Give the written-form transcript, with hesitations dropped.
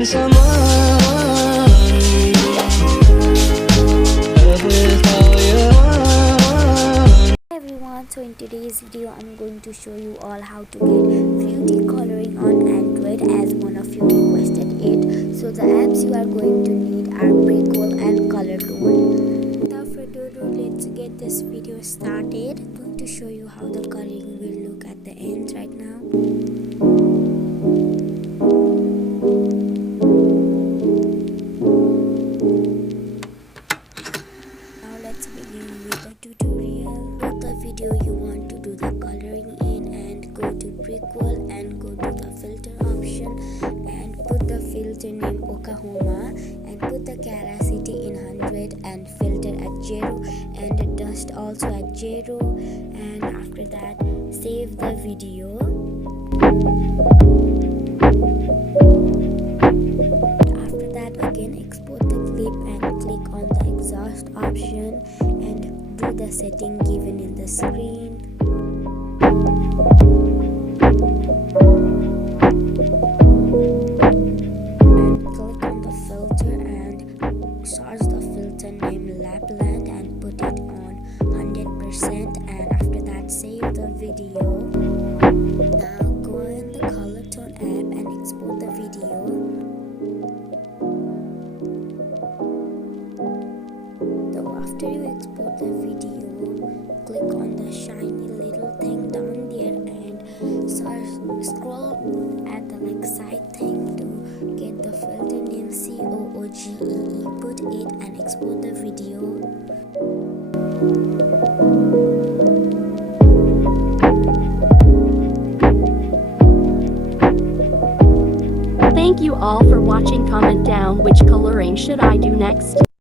Everyone, so in today's video I'm going to show you all how to get beauty coloring on Android as one of you requested it. So the apps you are going to need are Prequel and Colourtone. Without further ado, let's get this video started. I'm going to show you how the coloring will look at the end right now. Let's begin with the tutorial. Go to the video you want to do the coloring in and go to Prequel and go to the filter option and put the filter name 𝐭𝐚𝐠𝐢𝐞𝐬 and put the caracity in 100 and filter at 0 and the dust also at 0, and after that save the video. After that again export the clip and click on the exhaust option and do the setting given in the screen. And click on the filter and search the filter name Lapland and put it on 100%, and after that save the video. Now go in the Colourtone app and export the video. After you export the video, click on the shiny little thing down there and scroll at the side thing to get the filter name 𝐭𝐚𝐠𝐿𝐸. Put it and export the video. Thank you all for watching. Comment down which coloring should I do next.